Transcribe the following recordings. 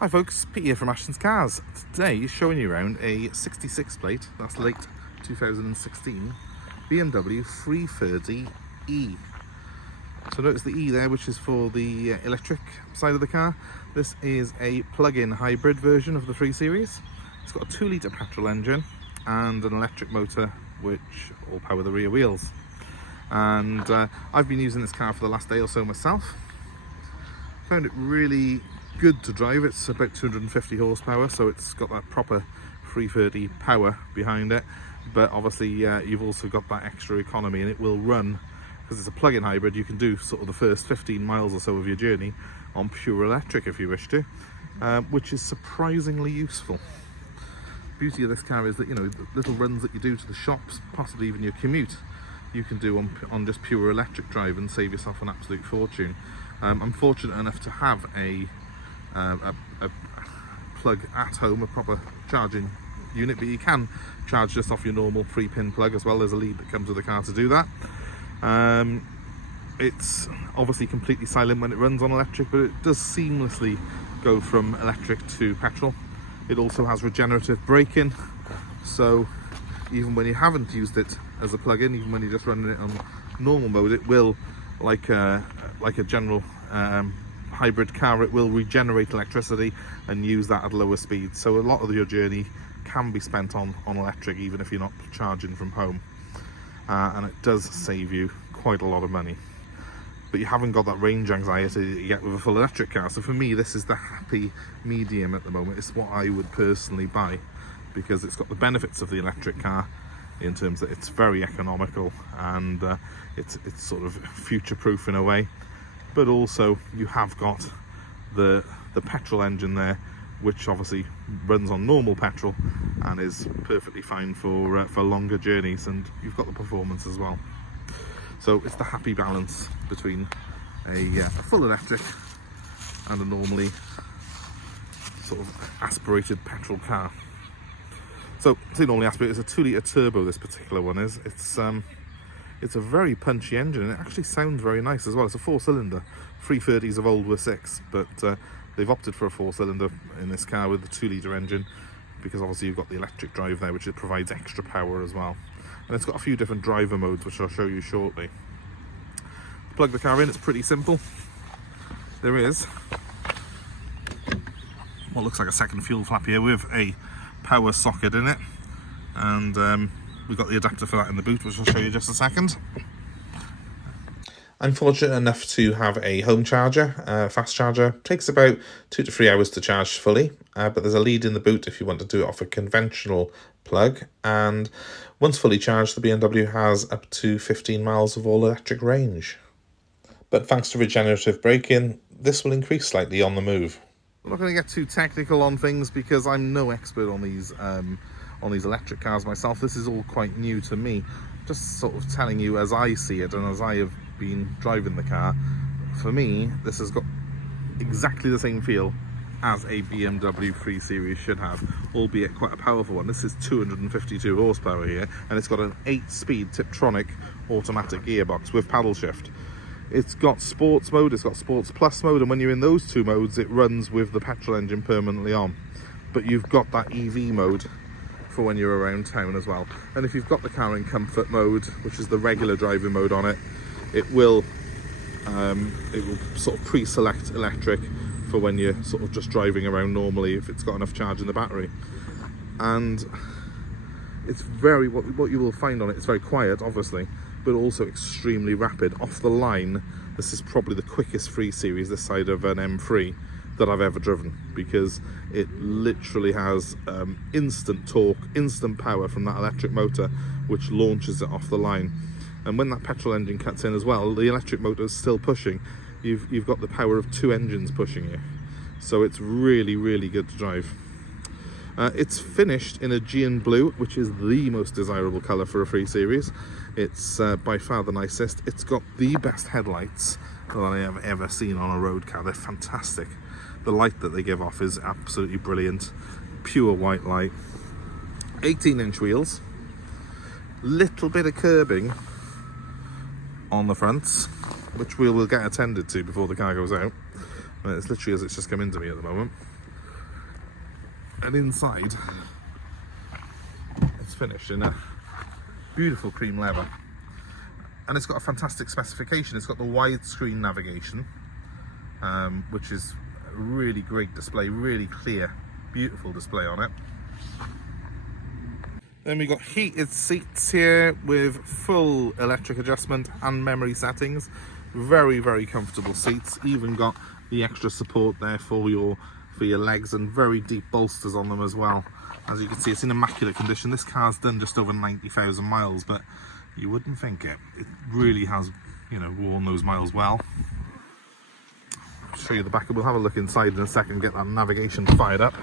Hi folks, Pete here from Ashton's Cars. Today showing you around a 66 plate, that's late 2016, BMW 330e. So notice the E there, which is for the electric side of the car. This is a plug-in hybrid version of the 3 Series. It's got a 2 litre petrol engine and an electric motor which will power the rear wheels. And I've been using this car for the last day or so myself. Found it really good to drive. It's about 250 horsepower, so it's got that proper 330 power behind it, but obviously you've also got that extra economy, and it will run, because it's a plug-in hybrid, you can do sort of the first 15 miles or so of your journey on pure electric if you wish to, which is surprisingly useful. The beauty of this car is that, you know, the little runs that you do to the shops, possibly even your commute, you can do on just pure electric drive and save yourself an absolute fortune. I'm fortunate enough to have a plug at home, a proper charging unit, but you can charge just off your normal 3-pin plug as well. There's a lead that comes with the car to do that. It's obviously completely silent when it runs on electric, but it does seamlessly go from electric to petrol. It also has regenerative braking, so even when you haven't used it as a plug-in, even when you're just running it on normal mode, it will, like a general hybrid car, it will regenerate electricity and use that at lower speeds. So a lot of your journey can be spent on electric, even if you're not charging from home, and it does save you quite a lot of money. But you haven't got that range anxiety that you get with a full electric car. So for me, this is the happy medium at the moment. It's what I would personally buy, because it's got the benefits of the electric car in terms that it's very economical, and it's sort of future-proof in a way. But also you have got the petrol engine there, which obviously runs on normal petrol and is perfectly fine for longer journeys, and you've got the performance as well. So it's the happy balance between a full electric and a normally sort of aspirated petrol car. So say normally aspirated, it's a 2 litre turbo, this particular one is. It's a very punchy engine, and it actually sounds very nice as well. It's a 4-cylinder. 330s of old were 6, but they've opted for a 4-cylinder in this car with the 2 litre engine, because obviously you've got the electric drive there, which it provides extra power as well. And it's got a few different driver modes, which I'll show you shortly. To plug the car in, it's pretty simple. There is what looks like a second fuel flap here with a power socket in it, and we've got the adapter for that in the boot, which I'll show you in just a second. I'm fortunate enough to have a home charger, fast charger. It takes about 2 to 3 hours to charge fully, but there's a lead in the boot if you want to do it off a conventional plug. And once fully charged, the BMW has up to 15 miles of all-electric range. But thanks to regenerative braking, this will increase slightly on the move. I'm not going to get too technical on things, because I'm no expert on these electric cars myself. This is all quite new to me. Just sort of telling you as I see it and as I have been driving the car. For me, this has got exactly the same feel as a BMW 3 Series should have, albeit quite a powerful one. This is 252 horsepower here, and it's got an 8-speed tiptronic automatic gearbox with paddle shift. It's got sports mode, it's got sports plus mode, and when you're in those two modes, it runs with the petrol engine permanently on. But you've got that EV mode for when you're around town as well. And if you've got the car in comfort mode, which is the regular driving mode on it, it will sort of pre-select electric for when you're sort of just driving around normally, if it's got enough charge in the battery. And it's very, what you will find on it, it's very quiet obviously, but also extremely rapid. Off the line, this is probably the quickest 3 Series this side of an M3 that I've ever driven, because it literally has instant torque, instant power from that electric motor, which launches it off the line. And when that petrol engine cuts in as well, the electric motor is still pushing. You've got the power of 2 engines pushing you, so it's really, really good to drive. It's finished in a Aegean blue, which is the most desirable colour for a 3 Series. It's by far the nicest. It's got the best headlights that I have ever seen on a road car. They're fantastic. The light that they give off is absolutely brilliant. Pure white light. 18-inch wheels. Little bit of curbing on the fronts, which we will get attended to before the car goes out. It's literally as it's just come into me at the moment. And inside, it's finished in a beautiful cream leather. And it's got a fantastic specification. It's got the widescreen navigation, which is a really great display, really clear, beautiful display on it. Then we've got heated seats here with full electric adjustment and memory settings. Very, very comfortable seats. Even got the extra support there for your legs, and very deep bolsters on them as well. As you can see, it's in immaculate condition. This car's done just over 90,000 miles, but you wouldn't think it. It really has, you know, worn those miles well. I'll show you the back. We'll have a look inside in a second, get that navigation fired up.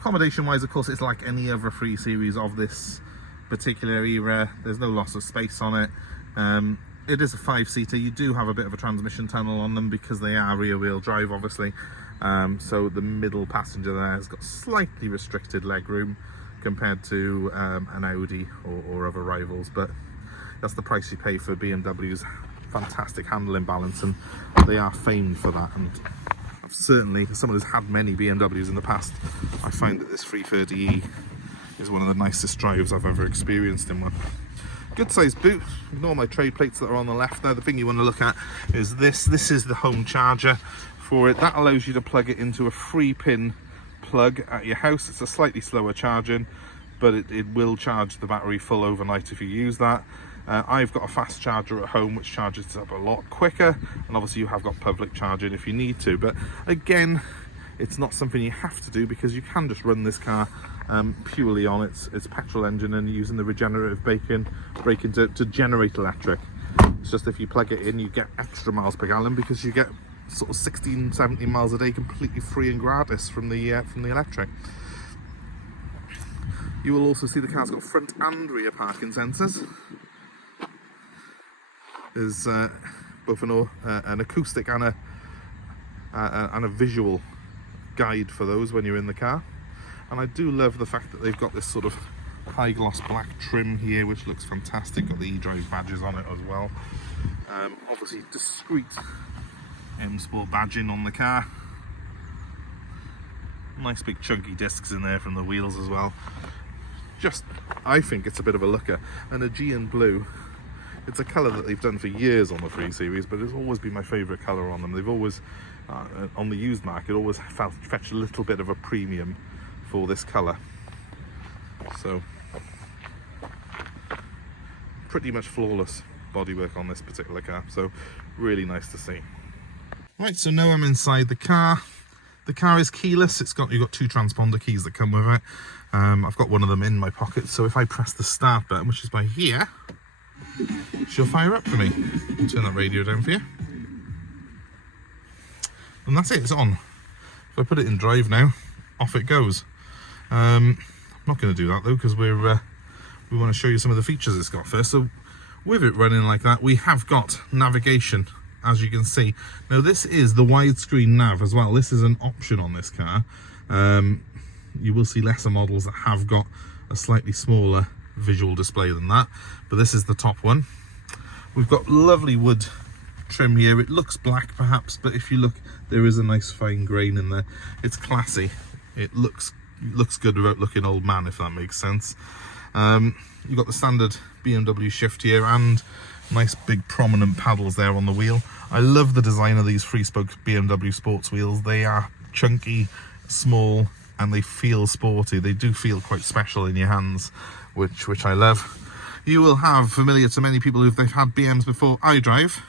Accommodation wise, of course, it's like any other 3 Series of this particular era. There's no loss of space on it. It is a 5-seater. You do have a bit of a transmission tunnel on them because they are rear wheel drive, obviously. So the middle passenger there has got slightly restricted leg room compared to an Audi or other rivals, but that's the price you pay for BMW's fantastic handling balance, and they are famed for that. And certainly, as someone who's had many BMWs in the past, I find that this 330e is one of the nicest drives I've ever experienced in one. Good sized boot. Ignore my tray plates that are on the left there. The thing you want to look at is this. This is the home charger for it. That allows you to plug it into a 3-pin plug at your house. It's a slightly slower charging, but it will charge the battery full overnight if you use that. I've got a fast charger at home which charges up a lot quicker, and obviously you have got public charging if you need to, but again, it's not something you have to do because you can just run this car purely on its petrol engine and using the regenerative braking to generate electric. It's just if you plug it in, you get extra miles per gallon because you get sort of 16-17 miles a day completely free and gratis from the electric. You will also see the car's got front and rear parking sensors. There's both an acoustic and a visual guide for those when you're in the car. And I do love the fact that they've got this sort of high gloss black trim here, which looks fantastic. Got the e-drive badges on it as well. Obviously discreet M Sport badging on the car. Nice big chunky discs in there from the wheels as well. Just, I think it's a bit of a looker. And Aegean blue, it's a colour that they've done for years on the 3 Series, but it's always been my favourite colour on them. They've always, on the used market, always fetched a little bit of a premium for this colour. So, pretty much flawless bodywork on this particular car, so really nice to see. Right, so now I'm inside the car. The car is keyless. You've got 2 transponder keys that come with it. I've got one of them in my pocket, so if I press the start button, which is by here, she'll fire up for me. I'll turn that radio down for you. And that's it, it's on. If I put it in drive now, off it goes. I'm not going to do that though, because we want to show you some of the features it's got first. So with it running like that, we have got navigation, as you can see. Now this is the widescreen nav as well. This is an option on this car. You will see lesser models that have got a slightly smaller visual display than that, but this is the top one. We've got lovely wood trim here. It looks black perhaps, but if you look, there is a nice fine grain in there. It's classy. It looks good without looking old man, if that makes sense. You've got the standard BMW shift here and nice big prominent paddles there on the wheel. I love the design of these 3-spoke BMW sports wheels. They are chunky, small, and they feel sporty. They do feel quite special in your hands, which I love. You will have, familiar to many people who've had BMs before, iDrive,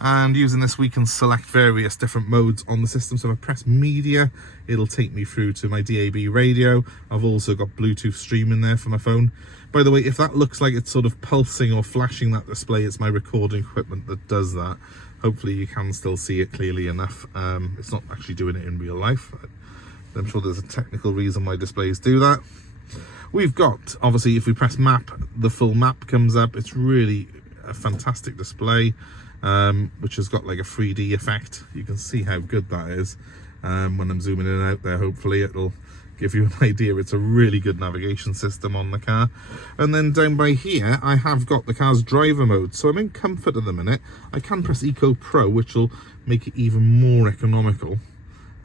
and using this we can select various different modes on the system. So if I press media, it'll take me through to my DAB radio. I've also got Bluetooth streaming there for my phone. By the way, if that looks like it's sort of pulsing or flashing that display, it's my recording equipment that does that. Hopefully you can still see it clearly enough. It's not actually doing it in real life. I'm sure there's a technical reason why displays do that. We've got, obviously, if we press map, the full map comes up. It's really a fantastic display, which has got like a 3D effect. You can see how good that is. When I'm zooming in and out there, hopefully it'll give you an idea. It's a really good navigation system on the car. And then down by here, I have got the car's driver mode. So I'm in comfort at the minute. I can press Eco Pro, which will make it even more economical.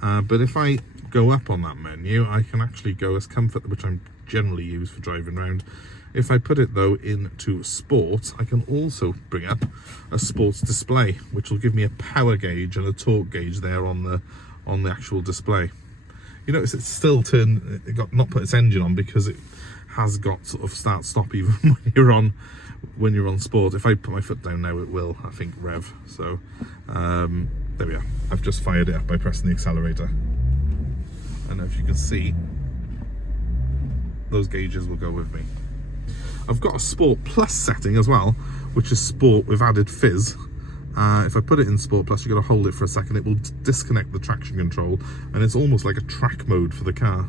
But if I go up on that menu, I can actually go as comfort, which I'm generally use for driving around. If I put it though into sport, I can also bring up a sports display, which will give me a power gauge and a torque gauge there on the actual display. You notice it's still turned, it got not put its engine on because it has got sort of start stop even when you're on sport. If I put my foot down now, it will, I think, rev. So there we are. I've just fired it up by pressing the accelerator, and if you can see, those gauges will go with me. I've got a Sport Plus setting as well, which is sport with added fizz. If I put it in Sport Plus, you've got to hold it for a second, it will disconnect the traction control, and it's almost like a track mode for the car.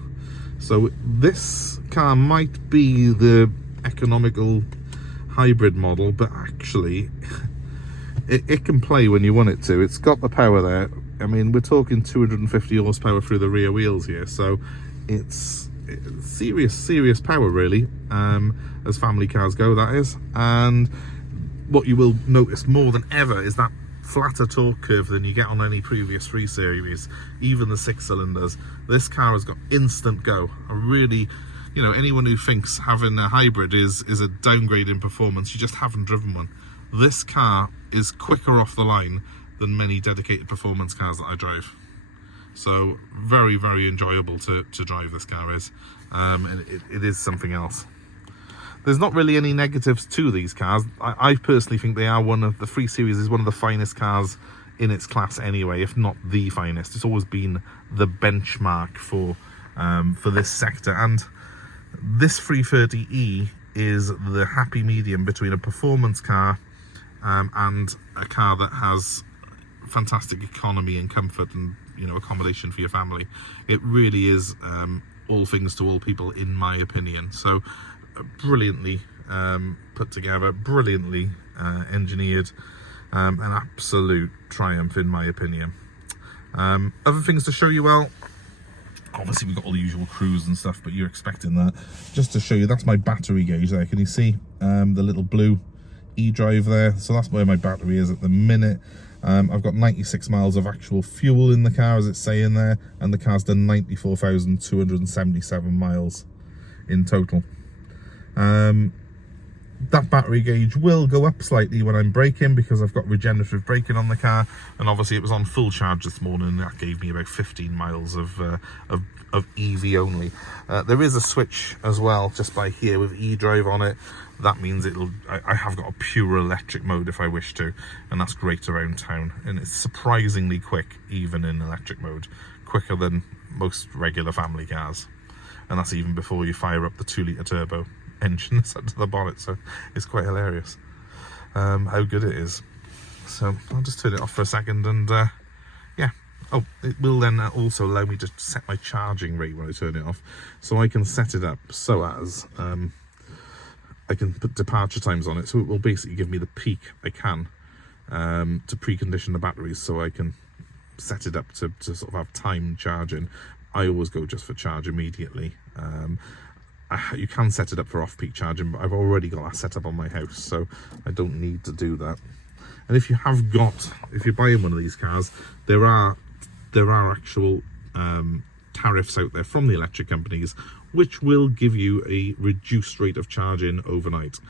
So this car might be the economical hybrid model, but actually it can play when you want it to. It's got the power there. I mean, we're talking 250 horsepower through the rear wheels here, so it's serious power, really, as family cars go, that is. And what you will notice more than ever is that flatter torque curve than you get on any previous 3 Series, even the 6 cylinders. This car has got instant go. I really, you know, anyone who thinks having a hybrid is a downgrade in performance, you just haven't driven one. This car is quicker off the line than many dedicated performance cars that I drive. So very enjoyable to drive, this car is, and it is something else. There's not really any negatives to these cars. I personally think they are one of the 3 Series is one of the finest cars in its class anyway, if not the finest. It's always been the benchmark for this sector, and this 330e is the happy medium between a performance car and a car that has fantastic economy and comfort and, you know, accommodation for your family. It really is all things to all people, in my opinion. So brilliantly put together, brilliantly engineered, an absolute triumph in my opinion. Other things to show you, well, obviously we've got all the usual cruise and stuff, but you're expecting that. Just to show you, that's my battery gauge there. Can you see the little blue e-drive there? So that's where my battery is at the minute. I've got 96 miles of actual fuel in the car, as it's saying there, and the car's done 94,277 miles in total. That battery gauge will go up slightly when I'm braking, because I've got regenerative braking on the car, and obviously it was on full charge this morning, and that gave me about 15 miles of EV only. There is a switch as well just by here with eDrive on it. That means I have got a pure electric mode if I wish to, and that's great around town, and it's surprisingly quick even in electric mode, quicker than most regular family cars, and that's even before you fire up the 2-litre turbo engine that's under the bonnet. So it's quite hilarious how good it is. So I'll just turn it off for a second, and yeah. Oh, it will then also allow me to set my charging rate when I turn it off, so I can set it up so as I can put departure times on it, so it will basically give me the peak I can to precondition the batteries, so I can set it up to sort of have time charging. I always go just for charge immediately. You can set it up for off-peak charging, but I've already got that set up on my house, so I don't need to do that. And if you're buying one of these cars, there are actual tariffs out there from the electric companies which will give you a reduced rate of charging overnight,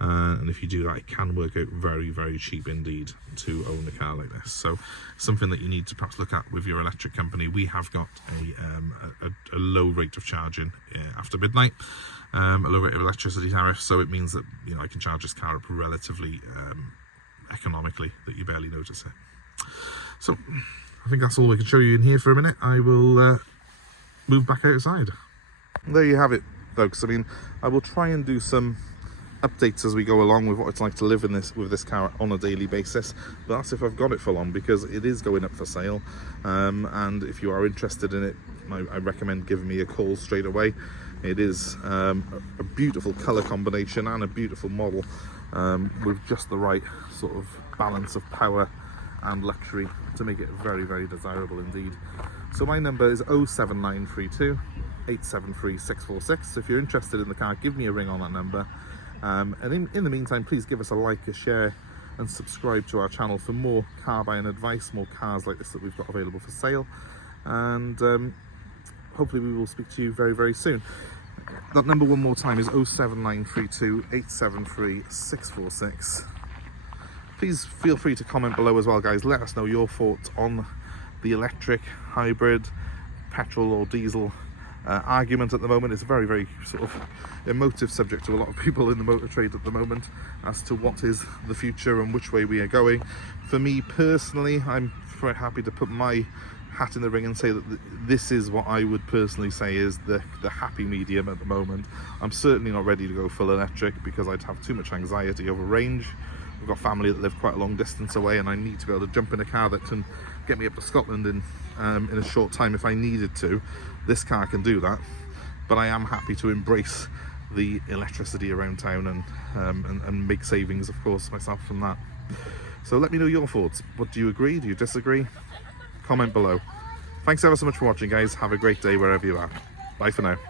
and if you do that, it can work out very cheap indeed to own a car like this. So something that you need to perhaps look at with your electric company. We have got a low rate of charging after midnight, a low rate of electricity tariff, so it means that, you know, I can charge this car up relatively economically, that you barely notice it. So I think that's all we can show you in here for a minute. I will move back outside. There you have it, folks. I mean, I will try and do some updates as we go along with what it's like to live in with this car on a daily basis, but that's if I've got it for long, because it is going up for sale, and if you are interested in it, I recommend giving me a call straight away. It is a beautiful colour combination and a beautiful model, with just the right sort of balance of power and luxury to make it very desirable indeed. So my number is 07932 873 646. So if you're interested in the car, give me a ring on that number, and in the meantime, please give us a like, a share, and subscribe to our channel for more car buying advice, more cars like this that we've got available for sale. and hopefully we will speak to you very, very soon. That number one more time is 07932 873 646. Please feel free to comment below as well, guys. Let us know your thoughts on the electric, hybrid, petrol or diesel argument at the moment. It's a very, very sort of emotive subject to a lot of people in the motor trade at the moment as to what is the future and which way we are going. For me personally, I'm very happy to put my hat in the ring and say that this is what I would personally say is the happy medium at the moment. I'm certainly not ready to go full electric because I'd have too much anxiety over range. We've got family that live quite a long distance away, and I need to be able to jump in a car that can get me up to Scotland in a short time if I needed to. This car can do that, but I am happy to embrace the electricity around town and make savings, of course, myself from that. So let me know your thoughts. What do you agree? Do you disagree? Comment below. Thanks ever so much for watching, guys. Have a great day wherever you are. Bye for now.